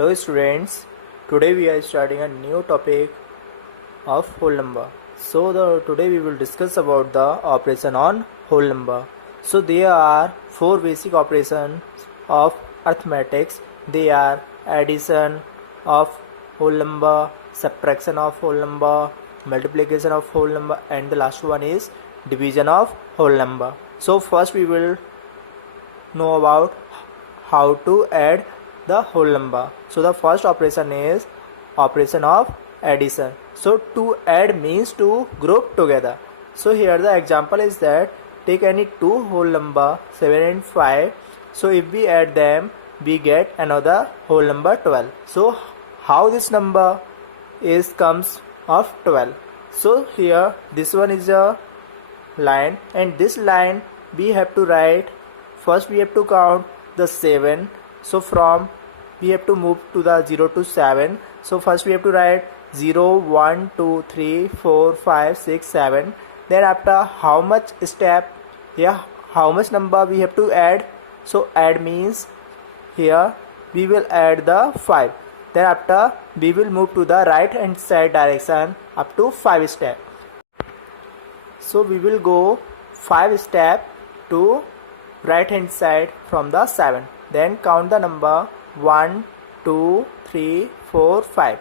Hello students, today we are starting a new topic of whole number. Today we will discuss about the operation on whole number. So there are four basic operations of arithmetics. They are addition of whole number, subtraction of whole number, multiplication of whole number, and the last one is division of whole number. So first we will know about how to add the whole number. So the first operation is operation of addition. So to add means to group together. So here the example is that take any two whole number 7 and 5. So if we add them, we get another whole number 12. So how this number comes of 12? So here this one is a line, and this line we have to write. First we have to count the 7. So from we have to move to the 0 to 7. So first we have to write 0, 1, 2, 3, 4, 5, 6, 7. Then after how much step, how much number we have to add. So add means here we will add the 5. Then after we will move to the right hand side direction up to 5 step. So we will go 5 step to right hand side from the 7. Then count the number 1, 2, 3, 4, 5.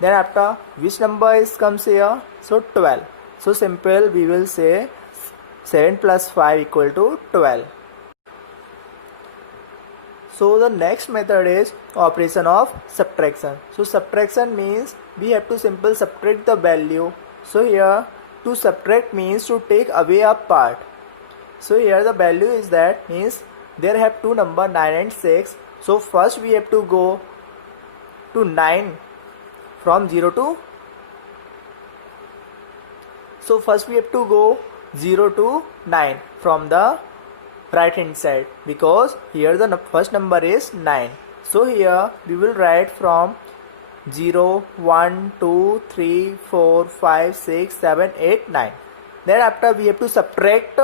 Then after which number comes here? So 12. So simple, we will say 7 plus 5 equal to 12. So the next method is operation of subtraction. So subtraction means we have to simply subtract the value. So here to subtract means to take away a part. So here the value is that means there have two number 9 and 6. So first we have to go to 9 from 0 to. So first we have to go 0 to 9 from the right hand side, because here the first number is 9. So here we will write from 0, 1, 2, 3, 4, 5, 6, 7, 8, 9. Then after we have to subtract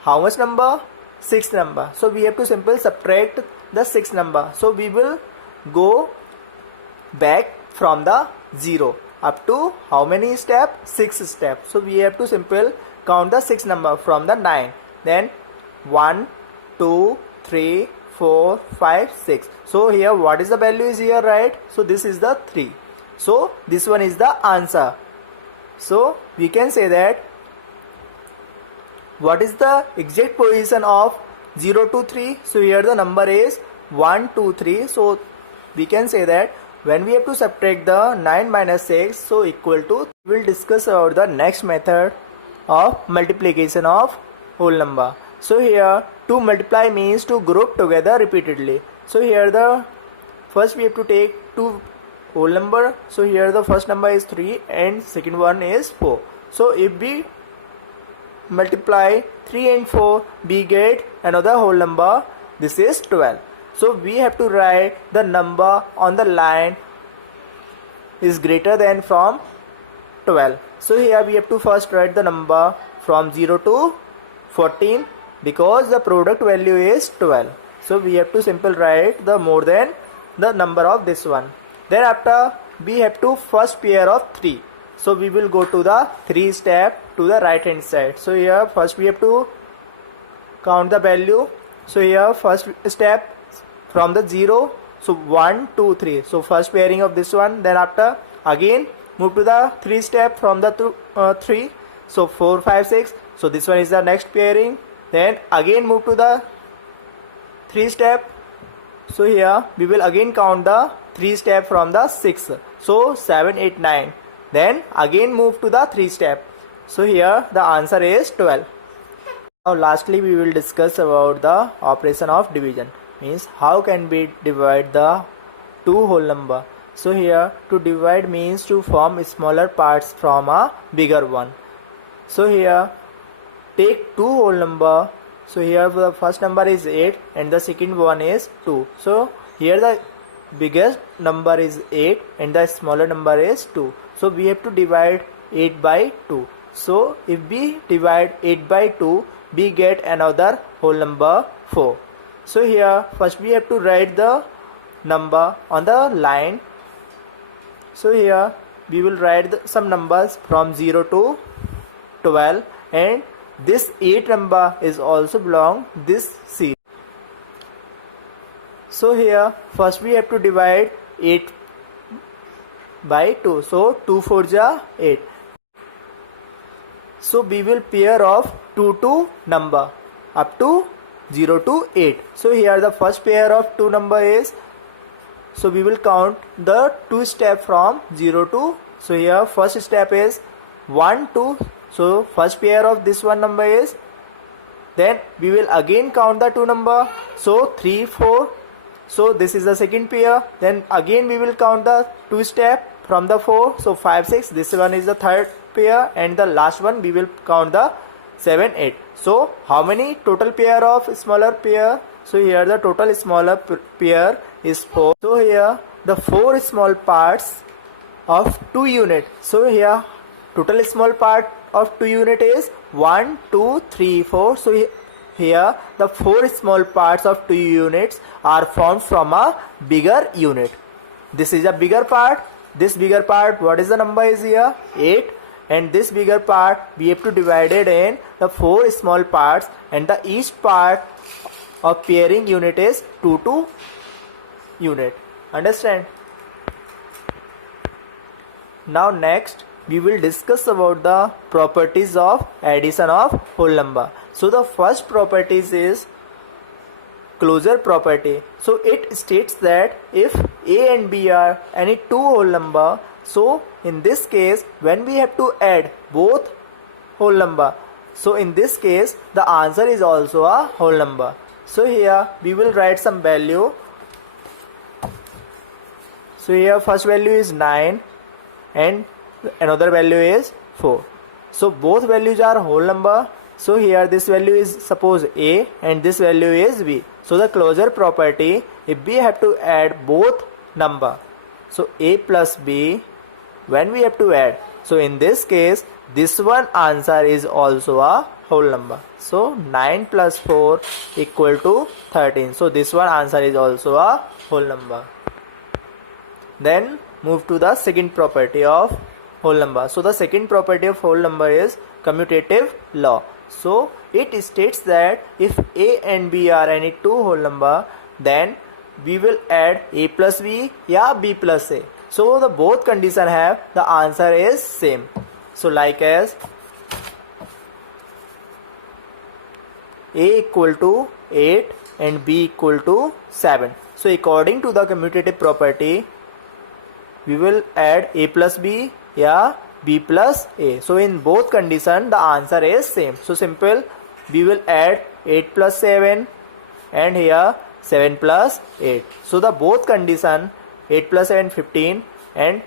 how much number? 6 number. So we have to simply subtract the 6 number. So we will go back from the 0 up to how many steps? 6 steps. So we have to simply count the 6 number from the 9. Then 1, 2, 3, 4, 5, 6. So here what is the value is here, right? So this is the 3. So this one is the answer. So we can say that what is the exact position of 0 to 3? So here the number is 1, 2, 3. So we can say that when we have to subtract the 9 minus 6, so equal to, we will discuss about the next method of multiplication of whole number. So here to multiply means to group together repeatedly. So here the first we have to take two whole number. So here the first number is 3 and second one is 4. So if we multiply 3 and 4, we get another whole number. This is 12. So we have to write the number on the line is greater than from 12. So here we have to first write the number from 0 to 14, because the product value is 12. So we have to simply write the more than the number of this one. Then after we have to first pair of 3. So we will go to the 3 step to the right hand side. So here first we have to count the value. So here first step from the 0. So 1, 2, 3. So first pairing of this one. Then after again move to the 3 step from the 3. So 4, 5, 6. So this one is the next pairing. Then again move to the 3 step. So here we will again count the 3 step from the 6. So 7, 8, 9. Then again move to the 3 step. So here the answer is 12. Now lastly we will discuss about the operation of division. Means how can we divide the two whole number. So here to divide means to form smaller parts from a bigger one. So here take two whole number. So here the first number is 8 and the second one is 2. So here the biggest number is 8 and the smaller number is 2. So we have to divide 8 by 2. So if we divide 8 by 2, we get another whole number 4. So here first we have to write the number on the line. So here we will write some numbers from 0 to 12, and this 8 number is also belong this series. So here first we have to divide 8 by 2. So 2 4 ja 8. So we will pair of 2 to number up to 0 to 8. So here the first pair of 2 number is, so we will count the 2 step from 0 to, so here first step is 1 2. So first pair of this one number is, then we will again count the 2 number, so 3 4. So this is the second pair, then again we will count the 2 step from the 4, so 5 6. This one is the third pair, and the last one we will count the 7 8. So how many total pair of smaller pair? So here the total smaller pair is 4. So here the 4 small parts of 2 unit. So here total small part of 2 unit is 1 2 3 4. So here the 4 small parts of 2 units are formed from a bigger unit. This is a bigger part. This bigger part, what is the number is here? 8. And this bigger part we have to divide it in the 4 small parts, and the each part of pairing unit is 2 2 unit. Understand? Now next we will discuss about the properties of addition of whole number. So the first properties is closure property. So it states that if A and B are any two whole number, so in this case when we have to add both whole number, so in this case the answer is also a whole number. So here we will write some value. So here first value is 9 and another value is 4. So both values are whole number. So here this value is suppose A and this value is B. So the closure property, if we have to add both number, so A plus B, when we have to add, so in this case this one answer is also a whole number. So 9 plus 4 equal to 13. So this one answer is also a whole number. Then move to the second property of whole number. So the second property of whole number is commutative law. So it states that if A and B are any two whole number, then we will add A plus B or B plus A. So the both condition have, the answer is same. So like as A equal to 8 and B equal to 7. So according to the commutative property, we will add A plus B or B plus A. So in both condition the answer is same. So simple, we will add 8 plus 7 and here 7 plus 8. So the both condition 8 plus 7 15, and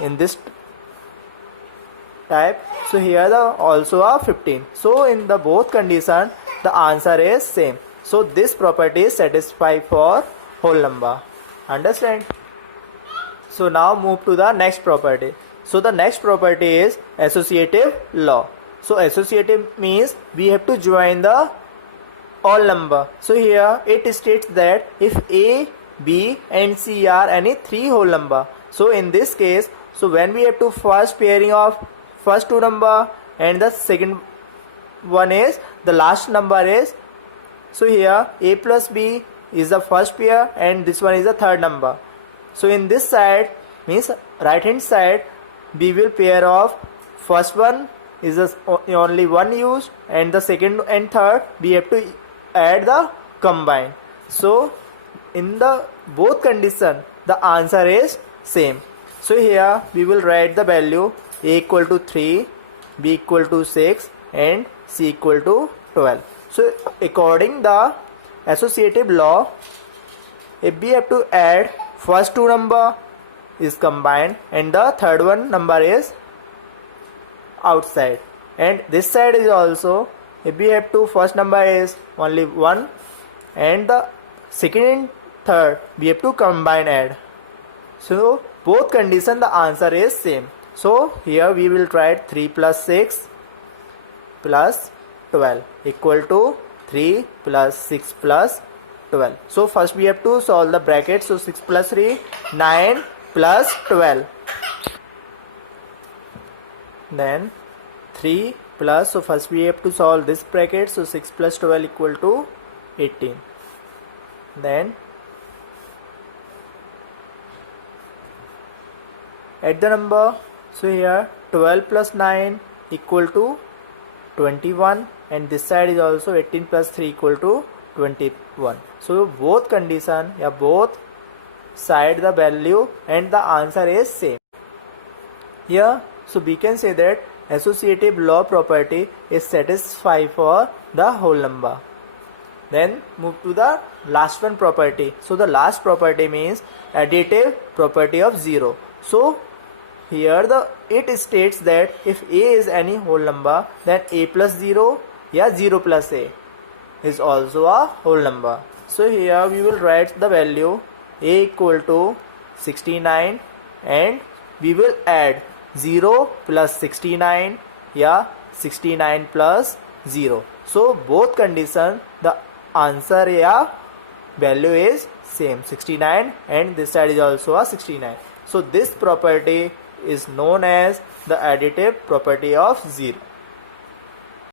in this type, so here the also a 15. So in the both condition the answer is same. So this property is satisfied for whole number. Understand? So now move to the next property. So the next property is associative law. So associative means we have to join the all number. So here it states that if A, B and C are any three whole number, so in this case, so when we have to first pairing of first two number and the second one is the last number is, so here A plus B is the first pair and this one is the third number. So in this side means right hand side, we will pair of first one is only one used, and the second and third we have to add the combine. So in the both condition the answer is same. So here we will write the value A equal to 3, B equal to 6 and C equal to 12. So according the associative law, if we have to add first two number is combined and the third one number is outside, and this side is also, if we have to first number is only one and the second and third we have to combine add. So both condition the answer is same. So here we will write 3 plus 6 plus 12 equal to 3 plus 6 plus 12. So first we have to solve the bracket. So 6 plus 3, 9 plus 12. Then 3 plus, so first we have to solve this bracket. So 6 plus 12 equal to 18. Then add the number. So here 12 plus 9 equal to 21, and this side is also 18 plus 3 equal to 21. So both condition, both side the value and the answer is same. Here, so we can say that associative law property is satisfied for the whole number. Then move to the last one property. So the last property means additive property of 0. So here it states that if a is any whole number, then a plus 0 0 plus a is also a whole number. So here we will write the value a equal to 69, and we will add 0 plus 69 69 plus 0. So both condition, the answer value is same 69, and this side is also a 69. So this property is known as the additive property of 0.